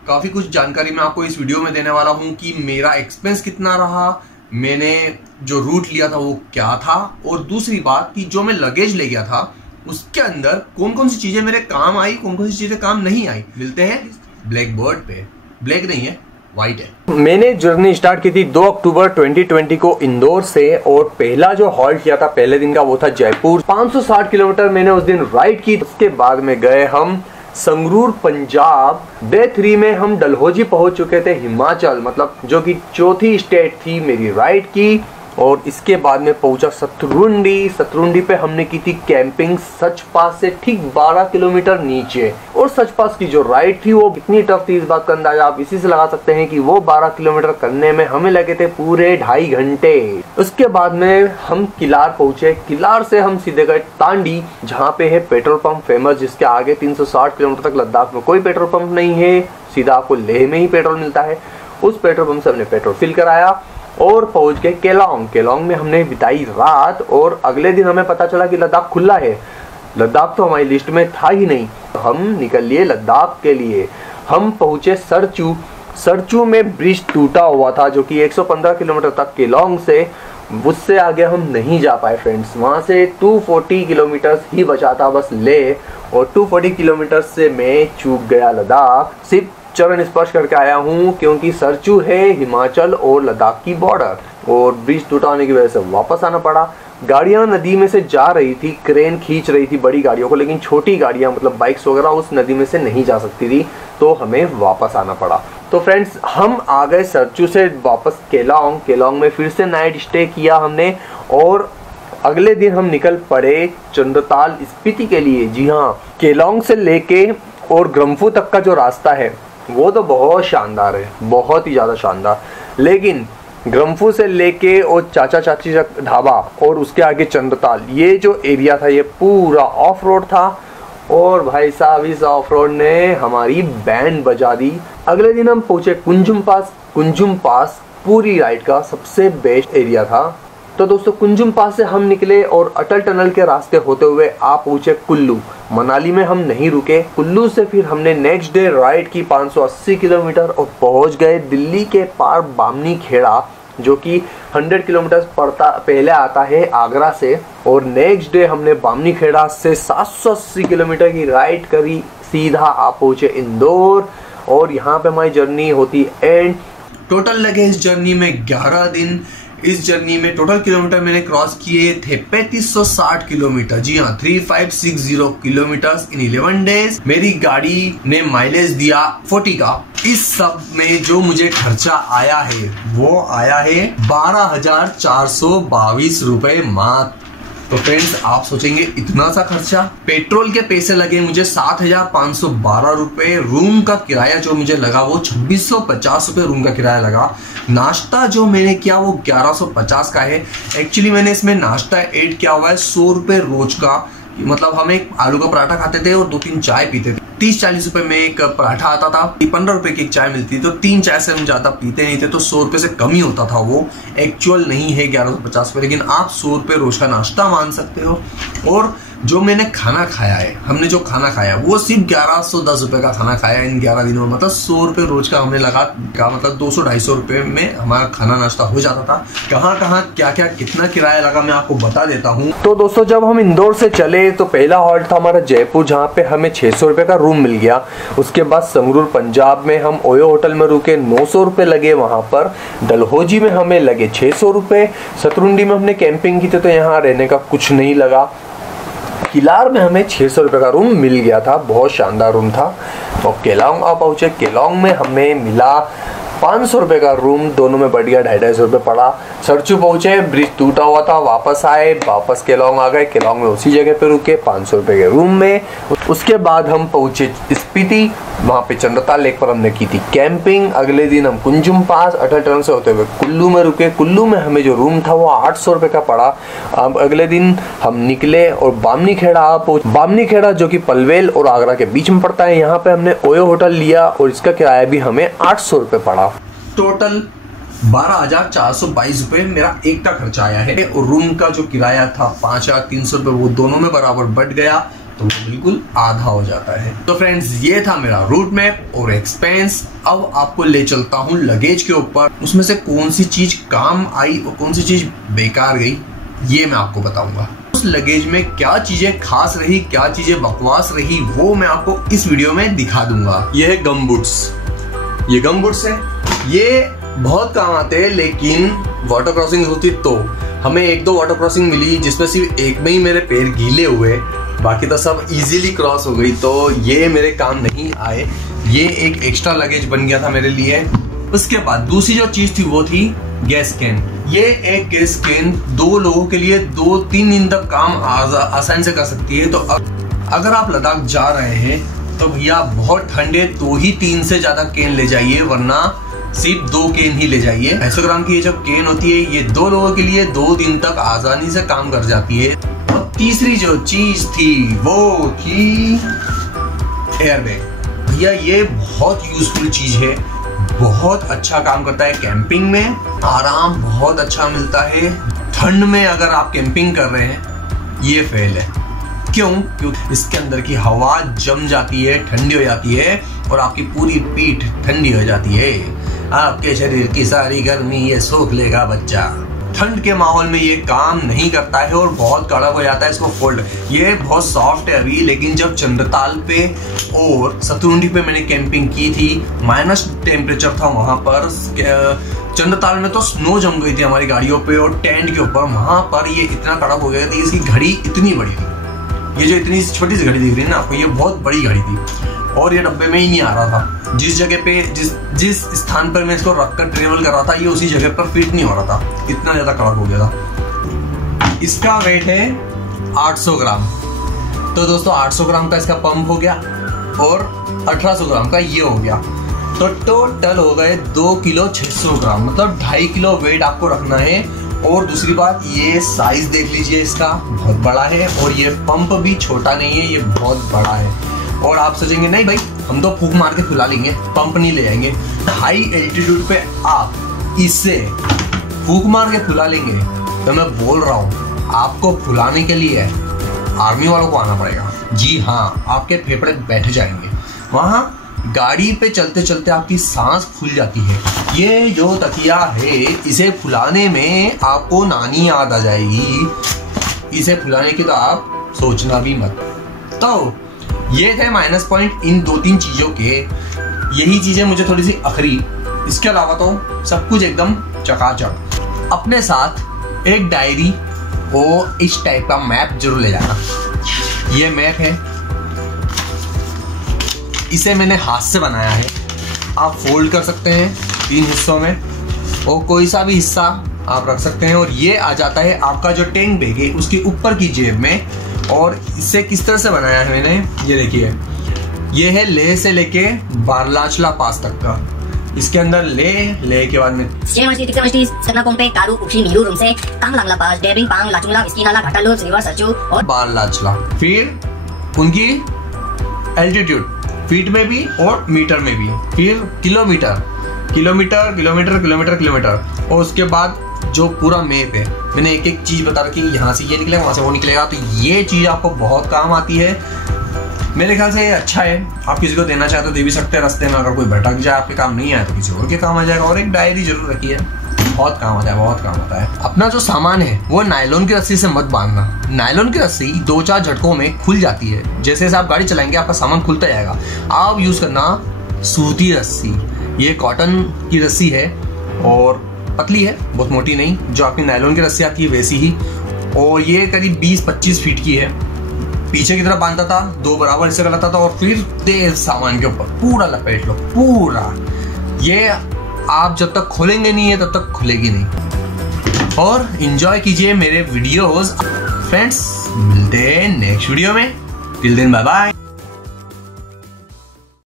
काफी कुछ जानकारी मैं आपको इस वीडियो में देने वाला हूं कि मेरा एक्सपेंस कितना रहा, मैंने जो रूट लिया था वो क्या था, और दूसरी बात कि जो मैं लगेज ले गया था उसके अंदर कौन कौन सी चीजें मेरे काम आई, कौन कौन सी चीजें काम नहीं आई। मिलते हैं ब्लैक बोर्ड पे। ब्लैक नहीं है, व्हाइट है। मैंने जर्नी स्टार्ट की थी 2 अक्टूबर 2020 को इंदौर से, और पहला जो हॉल्ट किया था पहले दिन का वो था जयपुर। 560 किलोमीटर मैंने उस दिन राइड की। उसके बाद में गए हम संगरूर पंजाब। डे 3 में हम डलहौजी पहुंच चुके थे, हिमाचल, मतलब जो कि चौथी स्टेट थी मेरी राइड की। और इसके बाद में पहुंचा सतरुंडी। सतरुंडी पे हमने की थी कैंपिंग सचपास से ठीक 12 किलोमीटर नीचे। और सचपास की जो राइड थी वो कितनी टफ थी इस बात का अंदाजा आप इसी से लगा सकते हैं कि वो 12 किलोमीटर करने में हमें लगे थे पूरे 2.5 घंटे। उसके बाद में हम किलार पहुंचे। किलार से हम सीधे गए तांडी, जहाँ पे है पेट्रोल पंप फेमस, जिसके आगे 360 किलोमीटर तक लद्दाख में कोई पेट्रोल पंप नहीं है, सीधा आपको लेह में ही पेट्रोल मिलता है। उस पेट्रोल पंप से हमने पेट्रोल फिल कराया और पहुंच गए केलोंग। केलोंग में हमने बिताई रात, और अगले दिन हमें पता चला कि लद्दाख खुला है। लद्दाख तो हमारी लिस्ट में था ही नहीं। हम निकल लिए लद्दाख के लिए। हम पहुंचे सरचू। सरचू में ब्रिज टूटा हुआ था जो कि 115 किलोमीटर तक केलोंग से, उससे आगे हम नहीं जा पाए फ्रेंड्स। वहां से 240 किलोमीटर ही बचा था बस ले, और 240 किलोमीटर से मैं चूक गया लद्दाख। सिर्फ चरण स्पर्श करके आया हूँ, क्योंकि सरचू है हिमाचल और लद्दाख की बॉर्डर, और ब्रिज टूटा होने की वजह से वापस आना पड़ा। गाड़ियां नदी में से जा रही थी, क्रेन खींच रही थी बड़ी गाड़ियों को, लेकिन छोटी गाड़ियां मतलब बाइक्स वगैरह उस नदी में से नहीं जा सकती थी, तो हमें वापस आना पड़ा। तो फ्रेंड्स हम आ गए सरचू से वापस केलोंग। केलोंग में फिर से नाइट स्टे किया हमने, और अगले दिन हम निकल पड़े चंद्रताल स्पीति के लिए। जी हाँ, केलोंग से लेके और ग्रम्फू तक का जो रास्ता है वो तो बहुत शानदार है, बहुत ही ज़्यादा शानदार। लेकिन ग्रम्फू से लेके और चाचा चाची ढाबा और उसके आगे चंद्रताल, ये जो एरिया था ये पूरा ऑफ रोड था, और भाई साहब इस ऑफ रोड ने हमारी बैंड बजा दी। अगले दिन हम पहुंचे कुंजुम पास। कुंजुम पास पूरी राइड का सबसे बेस्ट एरिया था। तो दोस्तों कुंजुम पास से हम निकले और अटल टनल के रास्ते होते हुए आप पहुंचे कुल्लू। मनाली में हम नहीं रुके। कुल्लू से फिर हमने नेक्स्ट डे राइड की 580 किलोमीटर और पहुंच गए दिल्ली के पार बामनी खेड़ा, जो कि 100 किलोमीटर पहले आता है आगरा से। और नेक्स्ट डे हमने बामनी खेड़ा से 780 किलोमीटर की राइड करी, सीधा आप पहुंचे इंदौर, और यहाँ पे हमारी जर्नी होती एंड। टोटल लगे इस जर्नी में 11 दिन। इस जर्नी में टोटल किलोमीटर मैंने क्रॉस किए थे 3560 किलोमीटर। जी हाँ, 3560 किलोमीटर इन 11 डेज। मेरी गाड़ी ने माइलेज दिया 40 का। इस सब में जो मुझे खर्चा आया है वो आया है 12,422 रुपए मात्र। तो फ्रेंड्स आप सोचेंगे इतना सा खर्चा। पेट्रोल के पैसे लगे मुझे 7,512 रुपए। रूम का किराया जो मुझे लगा वो 2,650 रुपए रूम का किराया लगा। नाश्ता जो मैंने किया वो 1150 का है। एक्चुअली मैंने इसमें नाश्ता ऐड किया हुआ है 100 रुपए रोज का। मतलब हम एक आलू का पराठा खाते थे और 2-3 चाय पीते थे। 30-40 रुपए में एक पराठा आता था, 15 रुपए की एक चाय मिलती थी, तो 3 चाय से हम ज्यादा पीते नहीं थे, तो 100 रुपए से कम ही होता था। वो एक्चुअल नहीं है 1150 रुपए, लेकिन आप 100 रुपए रोज का नाश्ता मान सकते हो। और जो मैंने खाना खाया है, हमने जो खाना खाया वो सिर्फ 1110 रुपए का खाना खाया इन 11 दिनों में। मतलब 100 रुपए रोज का हमें लगा, मतलब 200-250 रुपए में हमारा खाना नाश्ता हो जाता था। कहाँ कहाँ क्या क्या कितना किराया लगा मैं आपको बता देता हूँ। तो दोस्तों जब हम इंदौर से चले तो पहला हॉल्ट था हमारा जयपुर, जहाँ पे हमें 600 रुपए का रूम मिल गया। उसके बाद संगरूर पंजाब में हम ओयो होटल में रुके, 900 रुपए लगे वहां पर। डलहौजी में हमें लगे 600 रुपए। सतरुंडी में हमने कैंपिंग की थी तो यहाँ रहने का कुछ नहीं लगा। किलार में हमें 600 रुपए का रूम मिल गया था, बहुत शानदार रूम था। तो केलोंग आप पहुंचे। केलोंग में हमें मिला 500 रुपए का रूम, दोनों में बढ़ गया 250 रुपए पड़ा। सरचू पहुंचे, ब्रिज टूटा हुआ था, वापस आए, वापस केलोंग आ गए। केलोंग में उसी जगह पे रुके 500 रुपए के रूम में। उसके बाद हम पहुंचे स्पीति, वहाँ पे चंद्रताल लेक पर हमने की थी कैंपिंग। अगले दिन हम कुंजुम पास अटल टनल से होते हुए कुल्लू में रुके। कुल्लू में हमें जो रूम था वो 800 रुपए का पड़ा। अब अगले दिन हम निकले और बामनी खेड़ा पहुंचे। बामनी खेड़ा जो कि पलवेल और आगरा के बीच में पड़ता है, यहाँ पे हमने ओयो होटल लिया और इसका किराया भी हमें 800 रुपए पड़ा। टोटल 12,422 रुपए मेरा एक का खर्चा आया है, और रूम का जो किराया था 5,300 रुपए वो दोनों में बराबर बढ़ गया। तो वो बिल्कुल आधा हो जाता है। तो फ्रेंड्स, ये था मेरा रूट मैप और एक्सपेंस। अब आपको ले चलता हूँ लगेज के ऊपर, उसमें से कौन सी चीज काम आई और कौन सी चीज बेकार गई, ये मैं आपको बताऊंगा। उस लगेज में क्या चीजें खास रही, क्या चीजें बकवास रही, वो मैं आपको इस वीडियो में दिखा दूंगा। ये है गम बूट्स, ये गम बूट्स है, ये बहुत काम आते हैं, लेकिन वाटर क्रॉसिंग होती तो हमें 1-2 वाटर क्रॉसिंग मिली जिसमें सिर्फ एक में ही मेरे पैर गीले हुए, बाकी तो सब इजीली क्रॉस हो गई, तो ये मेरे काम नहीं आए। ये एक एक्स्ट्रा लगेज बन गया था मेरे लिए। उसके बाद दूसरी जो चीज थी वो थी गैस कैन। ये एक गैस कैन 2 लोगों के लिए 2-3 दिन तक काम आसानी से कर सकती है। तो अगर आप लद्दाख जा रहे हैं तो भैया बहुत ठंडे तो ही 3 से ज्यादा कैन ले जाइए, वरना सिर्फ 2 कैन ही ले जाइए। 250 ग्राम की ये जो कैन होती है ये 2 लोगों के लिए 2 दिन तक आसानी से काम कर जाती है। और तीसरी जो चीज थी वो थी एयरबैग। भैया ये बहुत यूजफुल चीज है, बहुत अच्छा काम करता है कैंपिंग में, आराम बहुत अच्छा मिलता है। ठंड में अगर आप कैंपिंग कर रहे हैं ये फेल है। क्यों? क्योंकि इसके अंदर की हवा जम जाती है, ठंडी हो जाती है और आपकी पूरी पीठ ठंडी हो जाती है। आपके शरीर की सारी गर्मी ये सोख लेगा बच्चा। ठंड के माहौल में ये काम नहीं करता है और बहुत कड़क हो जाता है, इसको फोल्ड। ये बहुत सॉफ्ट है अभी, लेकिन जब चंद्रताल पे और सतुरुंडी पे मैंने कैंपिंग की थी, माइनस टेम्परेचर था वहां पर। चंद्रताल में तो स्नो जम गई थी हमारी गाड़ियों पे और टेंट के ऊपर, वहां पर ये इतना कड़क हो गया था। इसकी घड़ी इतनी बड़ी थी, ये जो इतनी छोटी सी घड़ी दिख रही है ना आपको, ये बहुत बड़ी घड़ी थी और ये डब्बे में ही नहीं आ रहा था। जिस जगह पे जिस स्थान पर मैं इसको रखकर ट्रेवल कर रहा था, ये उसी जगह पर फिट नहीं हो रहा था, इतना ज्यादा कड़क हो गया था। इसका वेट है 800 ग्राम। तो दोस्तों 800 ग्राम का इसका पंप हो गया और 1800 ग्राम का ये हो गया, तो टोटल हो गए 2 किलो 600 ग्राम, मतलब 2.5 किलो वेट आपको रखना है। और दूसरी बात, ये साइज देख लीजिए, इसका बहुत बड़ा है और ये पंप भी छोटा नहीं है, ये बहुत बड़ा है। और आप सोचेंगे नहीं भाई हम तो फूंक मार के फुला लेंगे, पंप नहीं ले जाएंगे। हाई एल्टीट्यूड पे आप इससे फूंक मार के फुला लेंगे, तो मैं बोल रहा हूँ आपको फुलाने के लिए आर्मी वालों को आना पड़ेगा। जी हाँ, आपके फेफड़े बैठ जाएंगे। वहां गाड़ी पे चलते चलते आपकी सांस फूल जाती है। ये जो तकिया है इसे फुलाने में आपको नानी याद आ जाएगी, इसे फुलाने की तो आप सोचना भी मत। तो ये थे माइनस पॉइंट इन 2-3 चीजों के, यही चीजें मुझे थोड़ी सी अखरी। इसके अलावा तो सब कुछ एकदम चकाचक। अपने साथ एक डायरी और इस टाइप का मैप जरूर ले जाना। ये मैप है, इसे मैंने हाथ से बनाया है, आप फोल्ड कर सकते हैं 3 हिस्सों में और कोई सा भी हिस्सा आप रख सकते हैं। और ये आ जाता है आपका जो टैंक बैग है उसके ऊपर की जेब में। और इसे किस तरह से बनाया है मैंने, ये देखिए, ये है लेह से लेके बारलाचला पास तक का। इसके अंदर ले के बाद में और बारलाचला, फिर उनकी एल्टीट्यूड फीट में भी और मीटर में भी, फिर kilometre kilometre kilometre kilometre kilometre. और उसके बाद जो पूरा मैप है मैंने एक एक चीज बता रखी, यहाँ से ये निकलेगा वहां से वो निकलेगा। तो ये चीज आपको बहुत काम आती है, मेरे ख्याल से ये अच्छा है। आप किसी को देना चाहते तो दे भी सकते हैं, रास्ते में अगर कोई भटक जाए आपके काम नहीं आए तो किसी और के काम आ जाएगा। और एक डायरी जरूर रखिए, बहुत काम आता है, बहुत काम आता है। अपना जो सामान है वो नायलॉन की रस्सी से मत बांधना। नायलॉन की रस्सी 2-4 झटकों में खुल जाती है, जैसे जैसे आप गाड़ी चलाएंगे आपका सामान खुलता जाएगा। आप यूज करना सूती रस्सी, ये कॉटन की रस्सी है और पतली है, बहुत मोटी नहीं, जो आपकी नायलॉन की रस्सी आती है वैसी ही। और ये करीब 20-25 फीट की है। पीछे की तरफ बांधता था, 2 बराबर हिस्से का लगता था और फिर तेज सामान के ऊपर पूरा लपेट लो, पूरा। ये आप जब तक खोलेंगे नहीं है तब तक खुलेगी नहीं। और एंजॉय कीजिए मेरे वीडियोस। फ्रेंड्स, मिलते हैं नेक्स्ट वीडियो में। Till then bye bye.